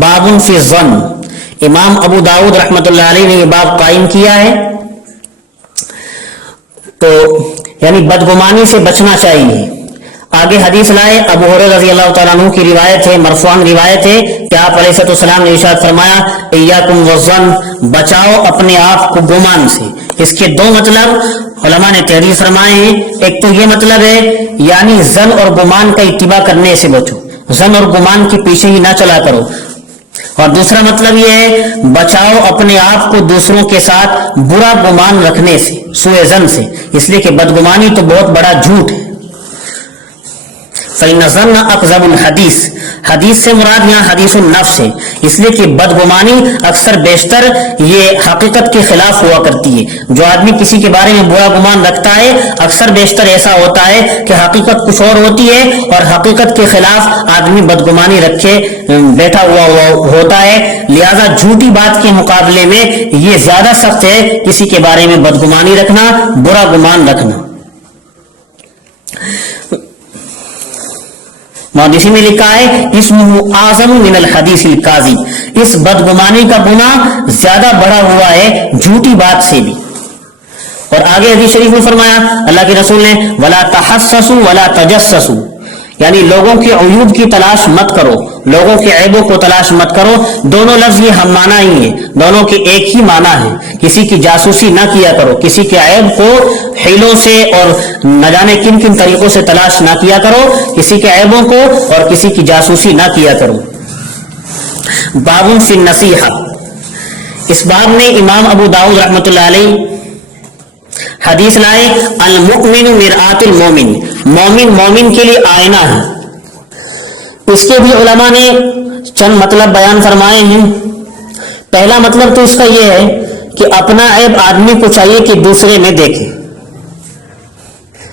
باب فی الظن، امام ابو داؤد رحمۃ اللہ علیہ نے یہ باب قائم کیا ہے. تو یعنی بدگمانی سے بچنا چاہیے. آگے حدیث لائے، ابو ہریرہ رضی اللہ تعالیٰ عنہ کی روایت ہے، مرفوعاً روایت ہے کہ آپ علیہ السلام نے ارشاد فرمایا ایاکم والظن، بچاؤ اپنے آپ کو گمان سے. اس کے دو مطلب علماء نے تحریر فرمائے ہیں. ایک تو یہ مطلب ہے یعنی ظن اور گمان کا اتباع کرنے سے بچو، ظن اور گمان کے پیچھے ہی نہ چلا کرو. اور دوسرا مطلب یہ ہے بچاؤ اپنے آپ کو دوسروں کے ساتھ برا گمان رکھنے سے، سوء ظن سے، اس لیے کہ بدگمانی تو بہت بڑا جھوٹ ہے. فإن الظن أكذب الحديث، حدیث سے مراد یہاں حدیث النفس ہے، اس لیے کہ بدگمانی اکثر بیشتر یہ حقیقت کے خلاف ہوا کرتی ہے. جو آدمی کسی کے بارے میں برا گمان رکھتا ہے اکثر بیشتر ایسا ہوتا ہے کہ حقیقت کچھ اور ہوتی ہے اور حقیقت کے خلاف آدمی بدگمانی رکھے بیٹھا ہوا ہوتا ہے. لہذا جھوٹی بات کے مقابلے میں یہ زیادہ سخت ہے کسی کے بارے میں بدگمانی رکھنا، برا گمان رکھنا. محدثی میں لکھا ہے اسمہ اعظم من الحدیث الکاذب، اس بدگمانی کا گناہ زیادہ بڑا ہوا ہے جھوٹی بات سے بھی. اور آگے حدیث شریف میں فرمایا اللہ کے رسول نے ولا تحسسوا ولا تجسسوا، یعنی لوگوں کے عیوب کی تلاش مت کرو، لوگوں کے عیبوں کو تلاش مت کرو. دونوں لفظ یہ ہم معنی ہی ہیں، دونوں کے ایک ہی معنی ہے. کسی کی جاسوسی نہ کیا کرو، کسی کے عیب کو حیلوں سے اور نہ جانے کن کن طریقوں سے تلاش نہ کیا کرو، کسی کے عیبوں کو اور کسی کی جاسوسی نہ کیا کرو. باب فی النصیحہ، اس باب میں امام ابو داؤد رحمۃ اللہ علیہ حدیث لائے المؤمن مرآت المومن، مومن مومن کے لیے آئینہ ہے. اس کے بھی علماء نے چند مطلب بیان فرمائے ہیں. پہلا مطلب تو اس کا یہ ہے کہ اپنا عیب آدمی کو چاہیے کہ دوسرے میں دیکھے.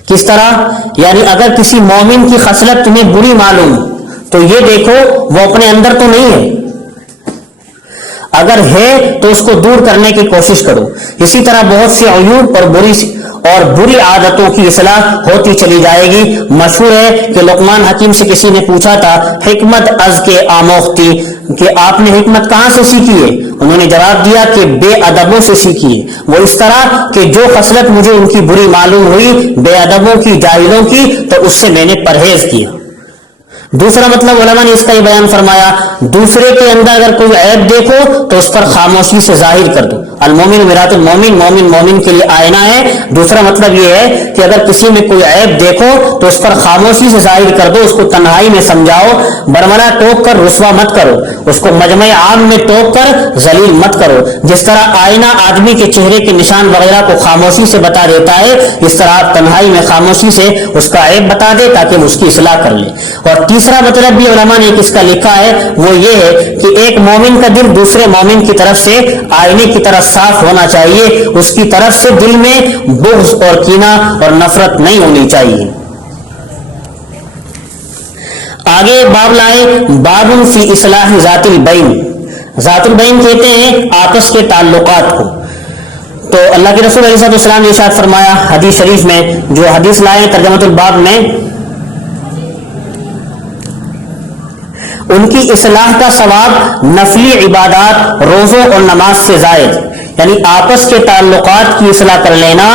کس طرح؟ یعنی اگر کسی مومن کی خصلت تمہیں بری معلوم تو یہ دیکھو وہ اپنے اندر تو نہیں ہے، اگر ہے تو اس کو دور کرنے کی کوشش کرو. اسی طرح بہت سے عیوب اور بری عادتوں کی اصلاح ہوتی چلی جائے گی. مشہور ہے کہ لقمان حکیم سے کسی نے پوچھا تھا حکمت از کے آموختی، کہ آپ نے حکمت کہاں سے سیکھی ہے؟ انہوں نے جواب دیا کہ بے ادبوں سے سیکھی ہے. وہ اس طرح کہ جو خصلت مجھے ان کی بری معلوم ہوئی بے ادبوں کی، جاہلوں کی، تو اس سے میں نے پرہیز کیا. دوسرا مطلب علماء نے اس کا یہ بیان فرمایا دوسرے کے اندر اگر کوئی عیب دیکھو تو اس پر خاموشی سے ظاہر کر دو. المومن مرآت المومن، مومن مومن کے لیے آئینہ ہے. دوسرا مطلب یہ ہے کہ اگر کسی میں کوئی عیب دیکھو تو اس پر خاموشی سے ظاہر کر دو، اس کو تنہائی میں سمجھاؤ. برملا ٹوک کر رسوا مت کرو، اس کو مجمع عام میں ٹوک کر ذلیل مت کرو. جس طرح آئینہ آدمی کے چہرے کے نشان وغیرہ کو خاموشی سے بتا دیتا ہے، اس طرح آپ تنہائی میں خاموشی سے اس کا عیب بتا دے تاکہ وہ اس کی اصلاح کر لے. اور تیسرا مطلب بھی علماء نے اس کا لکھا ہے وہ یہ ہے کہ ایک مومن کا دل دوسرے مومن کی طرف سے آئینے کی طرح صاف ہونا چاہیے، اس کی طرف سے دل میں بغض اور کینہ اور نفرت نہیں ہونی چاہیے. آگے باب لائے باب فی اصلاح ذات البین. ذات البین کہتے ہیں آپس کے تعلقات کو. تو اللہ کے رسول علیہ السلام نے ارشاد فرمایا حدیث شریف میں، جو حدیث لائے ترجمۃ الباب میں، ان کی اصلاح کا ثواب نفلی عبادات، روزوں اور نماز سے زائد. یعنی آپس کے تعلقات کی اصلاح کر لینا،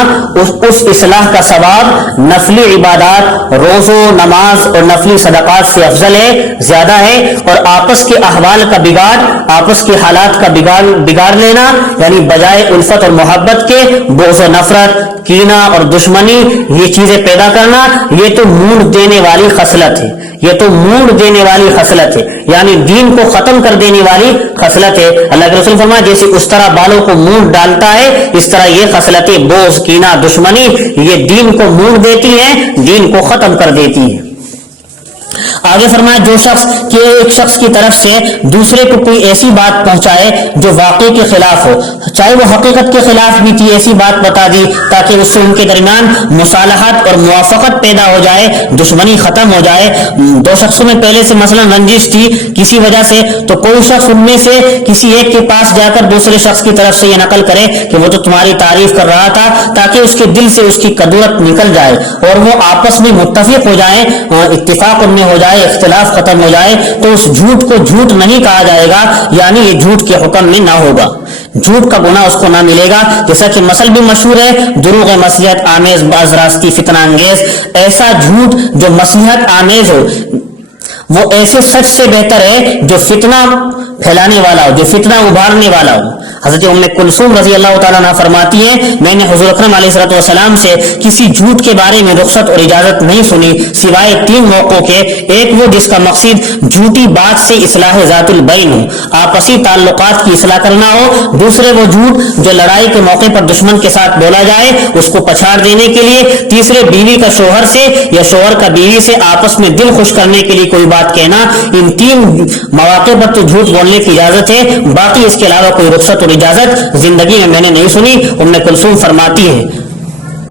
اس اصلاح کا ثواب نفلی عبادات، روزوں، نماز اور نفلی صدقات سے افضل ہے، زیادہ ہے. اور آپس کے احوال کا بگاڑ، آپس کے حالات کا بگاڑ لینا، یعنی بجائے الفت اور محبت کے بغض و نفرت، کینہ اور دشمنی، یہ چیزیں پیدا کرنا، یہ تو موڑ دینے والی خصلت ہے. یہ تو موڑ دینے والی خصلت ہے، یعنی دین کو ختم کر دینے والی خصلت ہے. اللہ کے رسول فرمایا جیسے اس طرح بالوں کو موڑ ڈالتا ہے، اس طرح یہ خصلتیں بغض، کینہ، دشمنی، یہ دین کو موڑ دیتی ہیں، دین کو ختم کر دیتی ہیں. آگے فرمایا جو شخص کہ ایک شخص کی طرف سے دوسرے کو کوئی ایسی بات پہنچائے جو واقعے کے خلاف ہو، چاہے وہ حقیقت کے خلاف بھی تھی، ایسی بات بتا دی تاکہ اس سے ان کے درمیان مصالحت اور موافقت پیدا ہو جائے، دشمنی ختم ہو جائے. دو شخصوں میں پہلے سے مثلا رنجش تھی کسی وجہ سے، تو کوئی شخص ان میں سے کسی ایک کے پاس جا کر دوسرے شخص کی طرف سے یہ نقل کرے کہ وہ تو تمہاری تعریف کر رہا تھا، تاکہ اس کے دل سے اس کی کدورت نکل جائے اور وہ آپس میں متفق ہو جائیں، اتفاق ان میں ہو جائے جائے, اختلاف ختم ہو جائے, تو اس جھوٹ کو جھوٹ نہیں کہا جائے گا, یعنی یہ جھوٹ کے حکم میں نہ ہوگا, جھوٹ کا گناہ اس کو نہ ملے گا. جیسا کہ مثل بھی مشہور ہے, دروغ مصلحت آمیز باز راستی فتنہ انگیز. ایسا جھوٹ جو مصلحت آمیز ہو وہ ایسے سچ سے بہتر ہے جو فتنہ پھیلانے والا ہو, جو فتنہ ابھارنے والا ہو. حضرت ام کلثوم رضی اللہ تعالیٰ عنہ فرماتی ہیں, میں نے حضور اکرم علیہ الصلوۃ والسلام سے کسی جھوٹ کے بارے میں رخصت اور اجازت نہیں سنی سوائے 3 موقعوں کے. ایک وہ جس کا مقصد جھوٹی بات سے اصلاح ذات البین ہو, آپسی تعلقات کی اصلاح کرنا ہو. دوسرے وہ جھوٹ جو لڑائی کے موقع پر دشمن کے ساتھ بولا جائے اس کو پچھاڑ دینے کے لیے. تیسرے بیوی کا شوہر سے یا شوہر کا بیوی سے آپس میں دل خوش کرنے کے لیے کوئی بات کہنا. ان 3 مواقع پر تو جھوٹ بولنے کی اجازت ہے, باقی اس کے علاوہ کوئی رخصت اور اجازت زندگی میں نے نہیں سنی. ام کلثوم فرماتی ہیں